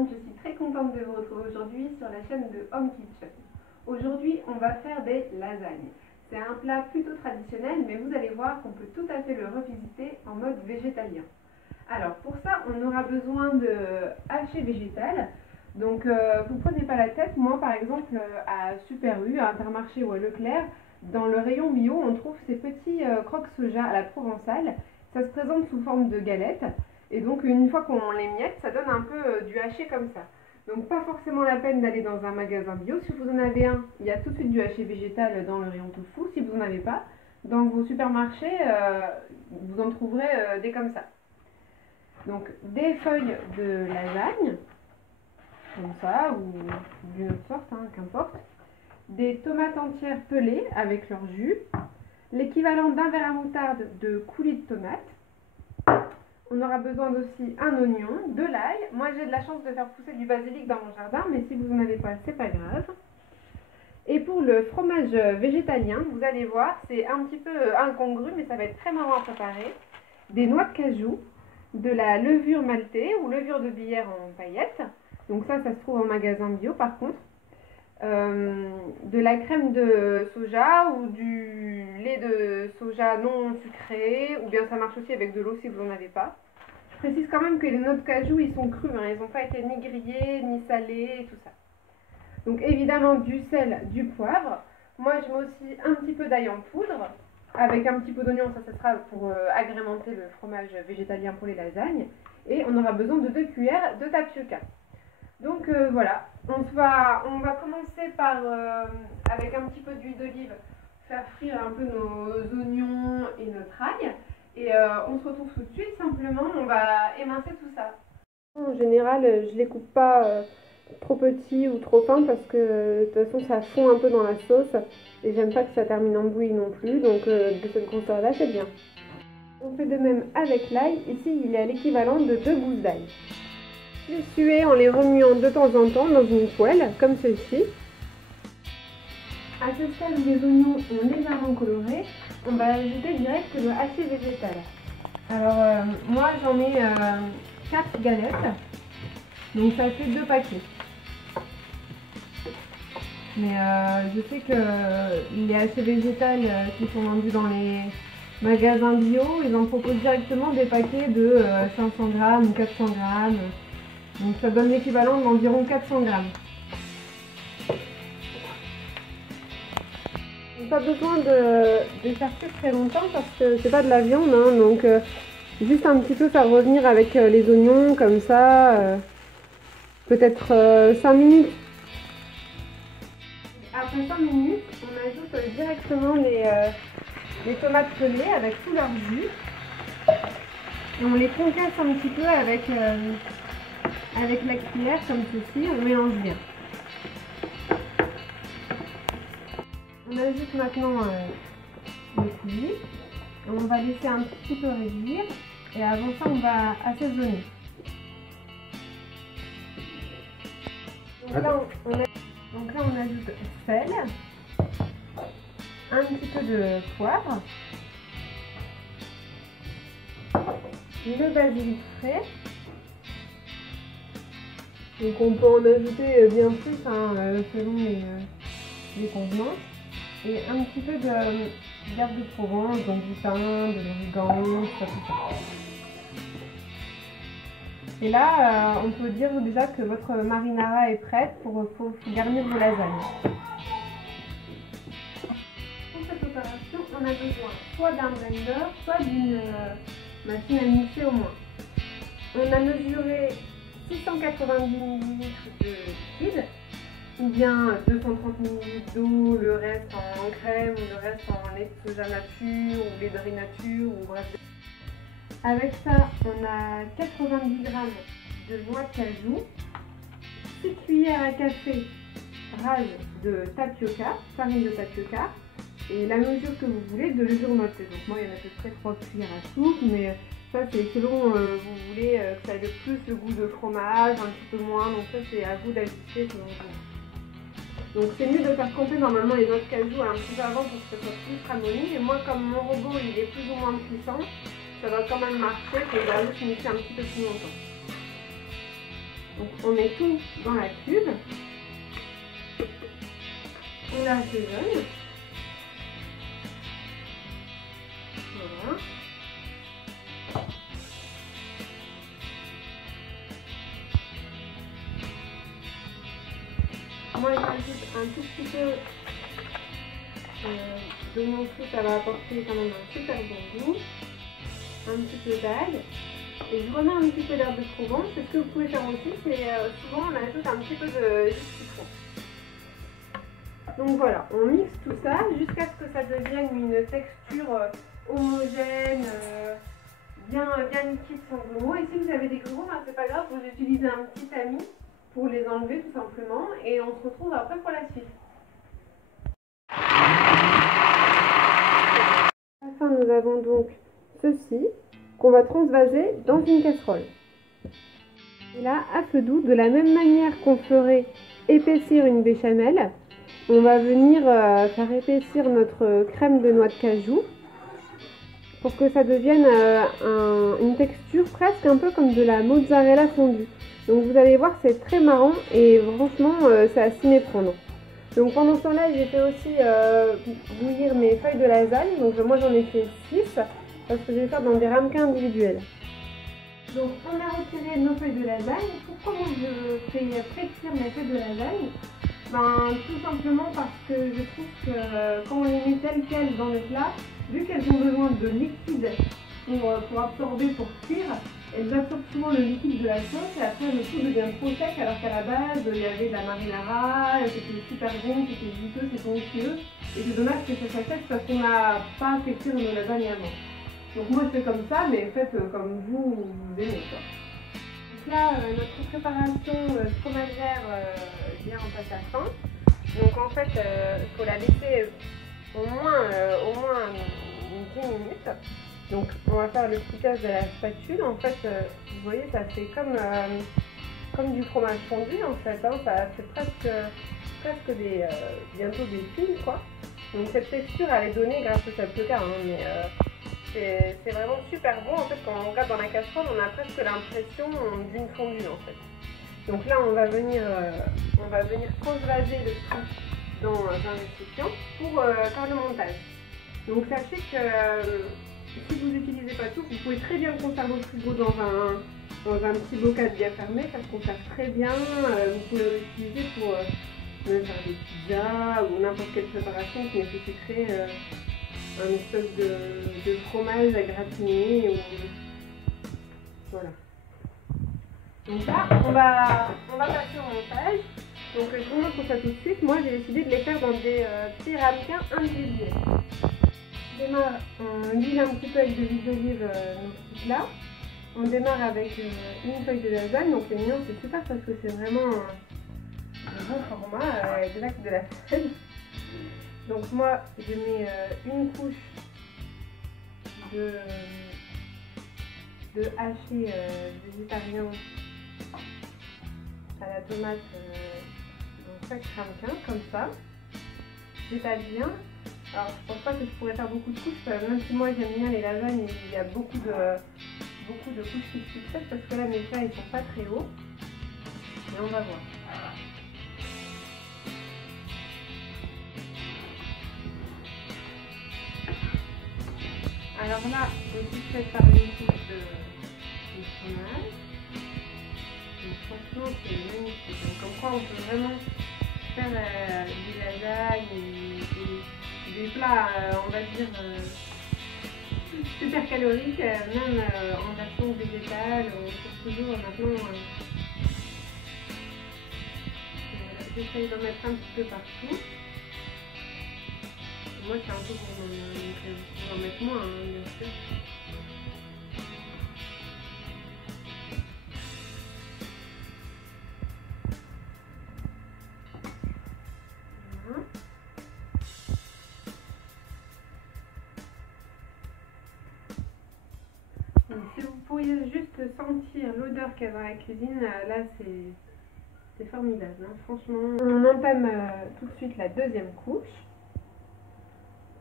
Manon, je suis très contente de vous retrouver aujourd'hui sur la chaîne de Home Kitchen. Aujourd'hui, on va faire des lasagnes. C'est un plat plutôt traditionnel, mais vous allez voir qu'on peut tout à fait le revisiter en mode végétalien. Alors pour ça, on aura besoin de haché végétal. Donc vous ne prenez pas la tête. Moi par exemple à Super U, à Intermarché ou à Leclerc, dans le rayon bio, on trouve ces petits croques soja à la provençale. Ça se présente sous forme de galettes. Et donc une fois qu'on les miette, ça donne un peu du haché comme ça. Donc pas forcément la peine d'aller dans un magasin bio. Si vous en avez un, il y a tout de suite du haché végétal dans le rayon tofu. Si vous n'en avez pas, dans vos supermarchés, vous en trouverez des comme ça. Donc des feuilles de lasagne, comme ça, ou d'une autre sorte, hein, qu'importe. Des tomates entières pelées avec leur jus. L'équivalent d'un verre à moutarde de coulis de tomates. On aura besoin aussi un oignon, de l'ail. Moi j'ai de la chance de faire pousser du basilic dans mon jardin, mais si vous n'en avez pas, c'est pas grave. Et pour le fromage végétalien, vous allez voir, c'est un petit peu incongru, mais ça va être très marrant à préparer. Des noix de cajou, de la levure maltée ou levure de bière en paillettes. Donc ça se trouve en magasin bio par contre. De la crème de soja ou du lait de soja non sucré, ou bien ça marche aussi avec de l'eau si vous n'en avez pas. Je précise quand même que les noix de cajou ils sont crus, hein, ils n'ont pas été ni grillés ni salés et tout ça. Donc évidemment du sel, du poivre. Moi je mets aussi un petit peu d'ail en poudre avec un petit peu d'oignon, ça sera pour agrémenter le fromage végétalien pour les lasagnes. Et on aura besoin de 2 cuillères de tapioca. Donc voilà, on va commencer par, avec un petit peu d'huile d'olive, faire frire un peu nos oignons et notre ail. Et on se retrouve tout de suite, simplement on va émincer tout ça. En général, je les coupe pas trop petits ou trop fins parce que de toute façon ça fond un peu dans la sauce. Et j'aime pas que ça termine en bouillie non plus, donc de cette grosseur-là c'est bien. On fait de même avec l'ail, ici il est à l'équivalent de 2 gousses d'ail. Les suer en les remuant de temps en temps dans une poêle, comme celle-ci. À ce stade où les oignons ont légèrement coloré, on va ajouter direct le haché végétal. Alors moi j'en ai 4 galettes, donc ça fait 2 paquets. Mais je sais que les hachés végétales qui sont vendus dans les magasins bio, ils en proposent directement des paquets de 500 grammes ou 400 grammes. Donc ça donne l'équivalent d'environ 400 grammes. Pas besoin de faire cuire très longtemps parce que c'est pas de la viande, hein, donc juste un petit peu faire revenir avec les oignons comme ça, peut-être 5 minutes. Après 5 minutes, on ajoute directement les tomates pelées avec tout leur jus et on les concasse un petit peu avec la cuillère comme ceci, on mélange bien. On ajoute maintenant le coulis, on va laisser un petit peu réduire et avant ça on va assaisonner. Donc là on ajoute sel, un petit peu de poivre, le basilic frais. Donc on peut en ajouter bien plus selon les convenances. Et un petit peu d'herbe de Provence, donc du thym, de l'origan, tout ça. Et là, on peut dire déjà que votre marinara est prête pour garnir vos lasagnes. Pour cette opération, on a besoin soit d'un blender, soit d'une machine à mixer au moins. On a mesuré 690 ml de liquide, ou bien 230 ml d'eau, le reste en crème, ou le reste en lait de soja nature, ou lait de riz nature, ou bref. Avec ça, on a 90 g de noix de cajou, 6 cuillères à café rases de tapioca, farine de tapioca, et la mesure que vous voulez de levure maltaise. Donc moi, il y en a à peu près 3 cuillères à soupe, mais ça c'est selon vous voulez que ça ait le plus le goût de fromage, un petit peu moins, donc ça c'est à vous d'ajuster selon vous. Donc c'est mieux de faire camper normalement les noix de cajou un petit peu avant pour que ça soit plus ramolli. Et moi comme mon robot il est plus ou moins puissant, ça va quand même marcher, que je vais juste mixer un petit peu plus longtemps. Donc on met tout dans la cuve. On la assaisonne. Voilà. Moi, je rajoute un tout petit peu d'oignon frit, ça va apporter quand même un super bon goût. Un petit peu d'ail. Et je remets un petit peu d'herbe de Provence. Et ce que vous pouvez faire aussi, c'est souvent on ajoute un petit peu de jus de citron. Donc voilà, on mixe tout ça jusqu'à ce que ça devienne une texture homogène, bien liquide sans grumeaux. Et si vous avez des grumeaux, ben, c'est pas grave, vous utilisez un petit tamis pour les enlever tout simplement. Et on se retrouve après pour la suite. À la fin, nous avons donc ceci qu'on va transvaser dans une casserole. Et là, à feu doux, de la même manière qu'on ferait épaissir une béchamel, on va venir faire épaissir notre crème de noix de cajou pour que ça devienne une texture presque un peu comme de la mozzarella fondue. Donc vous allez voir, c'est très marrant et franchement, c'est à s'y méprendre. Donc pendant ce temps-là, j'ai fait aussi bouillir mes feuilles de lasagne. Donc moi j'en ai fait 6 parce que je vais faire dans des ramequins individuels. Donc on a retiré nos feuilles de lasagne. Pourquoi moi je fais frire mes feuilles de lasagne? Ben, tout simplement parce que je trouve que quand on les met telles quelles dans le plat, vu qu'elles ont besoin de liquide pour absorber, pour cuire, elles absorbent souvent le liquide de la sauce et après le tout devient trop sec alors qu'à la base il y avait de la marinara, c'était super bon, c'était juteux, c'était onctueux. Et c'est dommage que ça s'assèche parce qu'on n'a pas fait cuire nos lasagnes avant. Donc moi je fais comme ça, mais faites comme vous aimez quoi. Donc là, notre préparation fromagère vient en passe à fin. Donc en fait, il faut la laisser au moins 10 minutes. Donc on va faire le fouettage de la spatule. En fait, vous voyez, ça fait comme du fromage fondu en fait. Hein. Ça fait presque bientôt des fils quoi. Donc cette texture elle est donnée grâce au sel de cœur. Hein, mais c'est vraiment super bon. En fait, quand on regarde dans la casserole, on a presque l'impression d'une fondue en fait. Donc là, on va venir transvaser le tout dans un récipient pour faire le montage. Donc sachez que si vous n'utilisez pas tout, vous pouvez très bien le conserver au frigo dans un petit bocal bien fermé, ça se conserve très bien. Vous pouvez l'utiliser pour faire des pizzas ou n'importe quelle préparation qui nécessiterait un espèce de fromage à gratiner. Voilà. Donc là, on va passer au montage. Donc je vous montre ça tout de suite. Moi, j'ai décidé de les faire dans des petits ramequins individuels. On huile un petit peu avec de l'huile d'olive nos petits plats. On démarre avec une feuille de lasagne. Donc les mignons, c'est super parce que c'est vraiment un bon format, exact de la lasagne. Donc moi, je mets une couche de haché végétarien à la tomate dans chaque ramequin, comme ça. J'étale bien. Alors je pense pas que je pourrais faire beaucoup de couches, même si moi j'aime bien les lasagnes, il y a beaucoup de couches qui se succèdent parce que là mes plats ils sont pas très hauts. Mais on va voir. Alors là, je suis faite par une couche de fromage. Donc franchement, c'est magnifique. Donc, comme quoi, on peut vraiment faire des lasagnes et des plats, on va dire, super caloriques, même en version végétale. On trouve toujours maintenant. J'essaye d'en mettre un petit peu partout. Moi, c'est un peu pour en mettre moins, hein, bien sûr. Voilà. Donc, si vous pourriez juste sentir l'odeur qu'il y a dans la cuisine, là, c'est formidable. Hein. Franchement, on entame tout de suite la deuxième couche.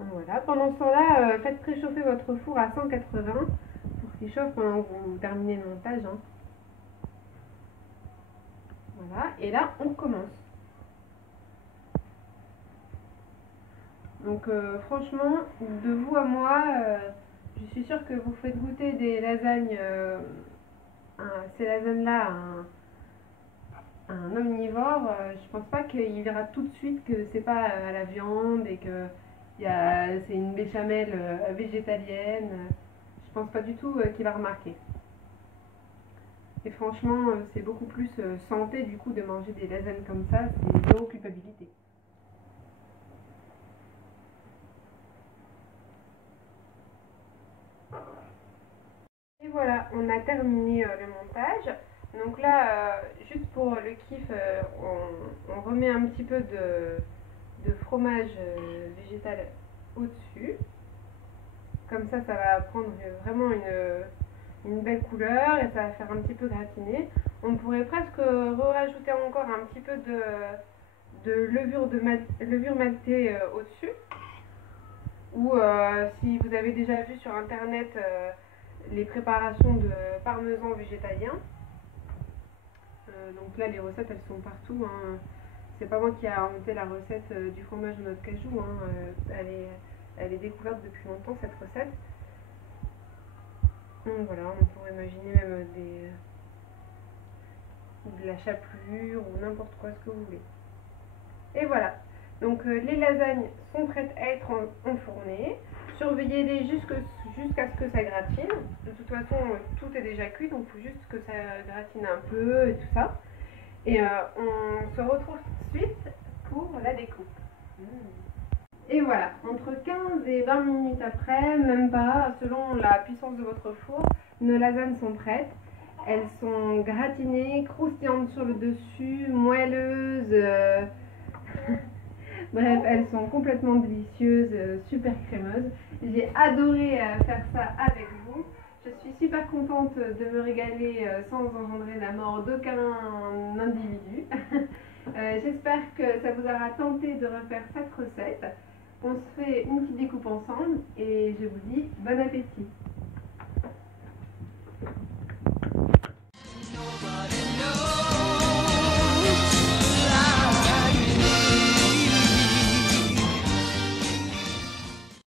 Voilà, pendant ce temps-là, faites préchauffer votre four à 180 pour qu'il chauffe pendant que vous terminez le montage. Hein. Voilà, et là on commence. Donc franchement, de vous à moi, je suis sûre que vous faites goûter des lasagnes, ces lasagnes-là à un omnivore, je pense pas qu'il verra tout de suite que c'est pas à la viande et que c'est une béchamel végétalienne. Je pense pas du tout qu'il va remarquer. Et franchement, c'est beaucoup plus santé du coup de manger des lasagnes comme ça, c'est zéro culpabilité. Et voilà, on a terminé le montage. Donc là, juste pour le kiff, on remet un petit peu de fromage végétal au-dessus. Comme ça va prendre vraiment une belle couleur et ça va faire un petit peu gratiner. On pourrait presque rajouter encore un petit peu de levure maltée au-dessus. Ou si vous avez déjà vu sur internet les préparations de parmesan végétalien. Donc là, les recettes, elles sont partout. Hein. C'est pas moi qui ai inventé la recette du fromage de notre cajou. Hein. Elle est découverte depuis longtemps, cette recette. Donc voilà, on pourrait imaginer même de la chapelure ou n'importe quoi, ce que vous voulez. Et voilà. Donc les lasagnes sont prêtes à être enfournées. Surveillez-les jusqu'à ce que ça gratine. De toute façon, tout est déjà cuit, donc il faut juste que ça gratine un peu et tout ça. Et on se retrouve tout de suite pour la découpe. Et voilà, entre 15 et 20 minutes après, même pas, selon la puissance de votre four, nos lasagnes sont prêtes. Elles sont gratinées, croustillantes sur le dessus, moelleuses. Bref, elles sont complètement délicieuses, super crémeuses. J'ai adoré faire ça avec vous. Je suis super contente de me régaler sans engendrer la mort d'aucun individu. J'espère que ça vous aura tenté de refaire cette recette. On se fait une petite découpe ensemble et je vous dis bon appétit.